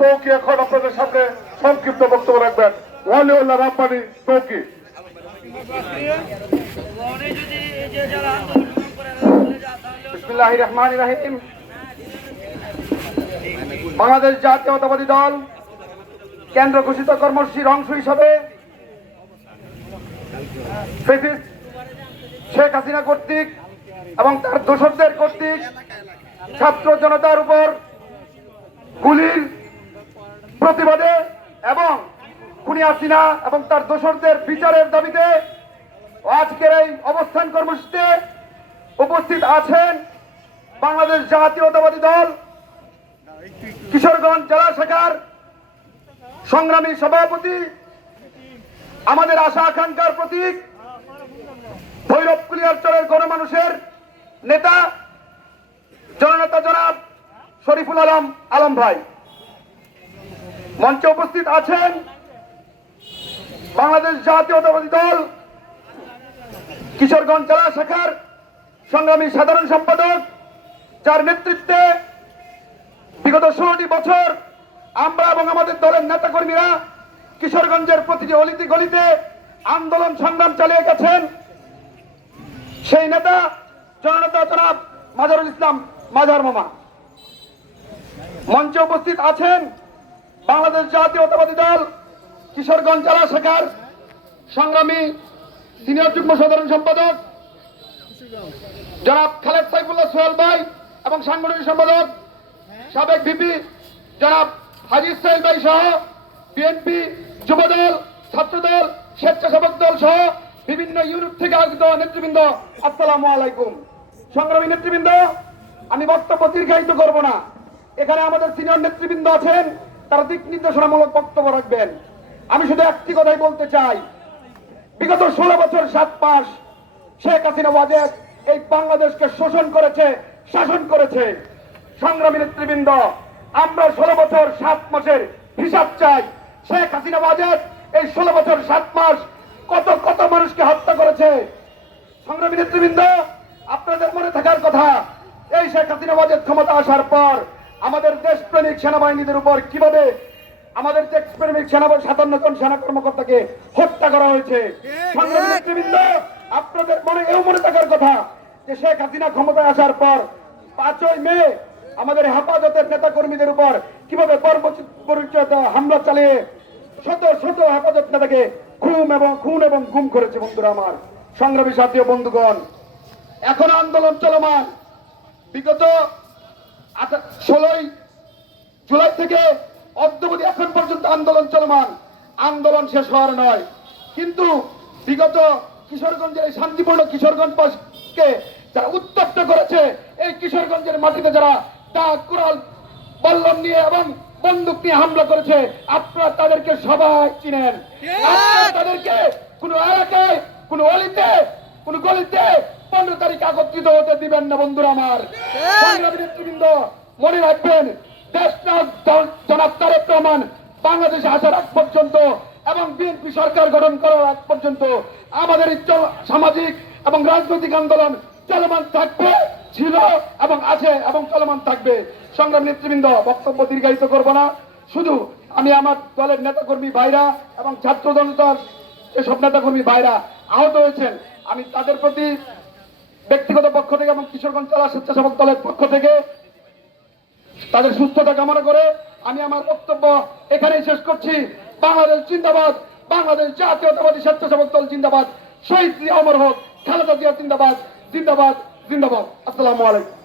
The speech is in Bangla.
তৌকি এখন আপনাদের সামনে সংক্ষিপ্ত বক্তব্য রাখবেন। ওয়ালিউল্লাহ রাব্বানী তৌকি। বিসমিল্লাহির রহমানির রহিম। বাংলাদেশ জাতীয়তাবাদী দল কেন্দ্র ঘোষিত কর্মসূচির অংশ হিসাবে শেখ হাসিনা কর্তৃক এবং তার দোসরদের কর্তৃক ছাত্র জনতার উপর গুলির প্রতিবাদে এবং খুনি হাসিনা এবং তার দোসরদের বিচারের দাবিতে আজকের এই অবস্থান কর্মসূচিতে উপস্থিত আছেন বাংলাদেশ জাতীয়তাবাদী দল কিশোরগঞ্জ জেলা শাখার সংগ্রামী সভাপতি, আমাদের আশা আকাঙ্ক্ষার প্রতীক, ভৈরব কুলিয়ারচরের গণমানুষের নেতা জননেতা জনাব শরীফুল আলম আলম ভাই। মঞ্চে উপস্থিত আছেন বাংলাদেশ জাতীয়তাবাদী দল কিশোরগঞ্জ জেলা শাখার সংগ্রামী সাধারণ সম্পাদক, যার নেতৃত্বে বিগত 16টি বছর আমরা এবং আমাদের দলের নেতাকর্মীরা কিশোরগঞ্জের প্রতিটি অলিতে গলিতে আন্দোলন সংগ্রাম চালিয়ে গেছেন। সেই নেতা জননেতা জনাব মাজারুল ইসলাম মাজার মামা। মঞ্চে উপস্থিত আছেন বাংলাদেশ জাতীয়তাবাদী দল কিশোরগঞ্জ জেলা শাখার সংগ্রামী সিনিয়র যুগ্ম সাধারণ সম্পাদক জনাব খালেদ সাইফুল্লাহ সোহেল ভাই এবং সাংগঠনিক সম্পাদক সাবেক ভিপি জনাব হাজি ইসমাইল ভাই সহ বিএনপি, যুবদল, ছাত্রদল, স্বেচ্ছাসেবক দল সহ বিভিন্ন ইউনিট থেকে আগত নেতৃবৃন্দ, আসসালামু আলাইকুম। সংগ্রামী নেতৃবৃন্দ, আমি বক্তব্য দীর্ঘায়িত করব না। এখানে আমাদের সিনিয়র নেতৃবৃন্দ আছেন, তারা দিক নির্দেশনামূলক বক্তব্য রাখবেন। আমি শুধু একটি কথাই বলতে চাই, বিগত 16 বছর 7 মাস শেখ হাসিনা ওয়াজেদ এই বাংলাদেশকে শোষণ করেছে, শাসন করেছে। সংগ্রামী নেতৃবৃন্দ, আমরা 16 বছর 7 মাসের হিসাব চাই। শেখ হাসিনা ওয়াজেদ এই 16 বছর 7 মাস কত কত মানুষকে হত্যা করেছে। সংগ্রামী নেতৃবৃন্দ, আপনাদের মনে থাকার কথা, এই শেখ হাসিনা ওয়াজেদ ক্ষমতা আসার পর আমাদের দেশপ্রেমিক সেনাবাহিনীদের উপর কিভাবে আমাদের দেশপ্রেমিক 57 জন সেনা কর্মকর্তাকে হত্যা করা হয়েছে। সংগ্রামী নেতৃবৃন্দ, আপনাদের মনে এও মনে থাকার কথা যে শেখ হাসিনা ক্ষমতায় আসার পর 5ই মে আমাদের হেফাজতের নেতা কর্মীদের উপর কিভাবে বর্বরচিত হামলা চালিয়ে শত শত হেফাজত নেতাকে খুন এবং গুম করেছে। বন্ধুরা আমার, সংগ্রামী সাথী ও বন্ধুগণ, এখন আন্দোলন চলমান। বিগত 16ই জুলাই থেকে অদ্যাবধি এখন পর্যন্ত আন্দোলন চলমান। আন্দোলন শেষ হওয়ার নয়, কিন্তু বিগত কিশোরগঞ্জের এই শান্তিপূর্ণ কিশোরগঞ্জকে যারা উত্তপ্ত করেছে, এই কিশোরগঞ্জের মাটিতে যারা কুড়াল বল্লম নিয়ে এবং বন্দুক নিয়ে হামলা করেছে, আপনারা তাদেরকে সবাই চিনেন। আপনারা তাদেরকে কোন এলাকায়, কোন অলিতে, কোন গলিতে 15 তারিখ একত্রিত হতে দিবেন না। বন্ধুরা আমার, সংগ্রামী নেতৃবৃন্দ, মনে রাখবেন, দেশ জনাব তারেক রহমান বাংলাদেশে আসার আগ পর্যন্ত এবং বিএনপি সরকার গঠন করার আগ পর্যন্ত আমাদের সামাজিক এবং রাজনৈতিক আন্দোলন চলমান থাকবে, ছিল এবং আছে এবং চলমান থাকবে। সংগ্রামী নেতৃবৃন্দ, বক্তব্য দীর্ঘায়িত করব না। শুধু আমি আমার দলের নেতাকর্মী ভাইরা এবং ছাত্র জনতার যেসব নেতাকর্মী ভাইরা আহত হয়েছেন, আমি তাদের প্রতি ব্যক্তিগত পক্ষ থেকে এবং কিশোরগঞ্জ জেলা স্বেচ্ছাসেবক দলের পক্ষ থেকে তাদের সুস্থতা কামনা করে আমি আমার বক্তব্য এখানেই শেষ করছি। বাংলাদেশ জিন্দাবাদ, বাংলাদেশ জাতীয়তাবাদী স্বেচ্ছাসেবক দল জিন্দাবাদ, শহীদ জিয়া অমর হোক, খালেদা জিয়া জিন্দাবাদ, জিন্দাবাদ, জিন্দাবাদ। আসসালামু আলাইকুম।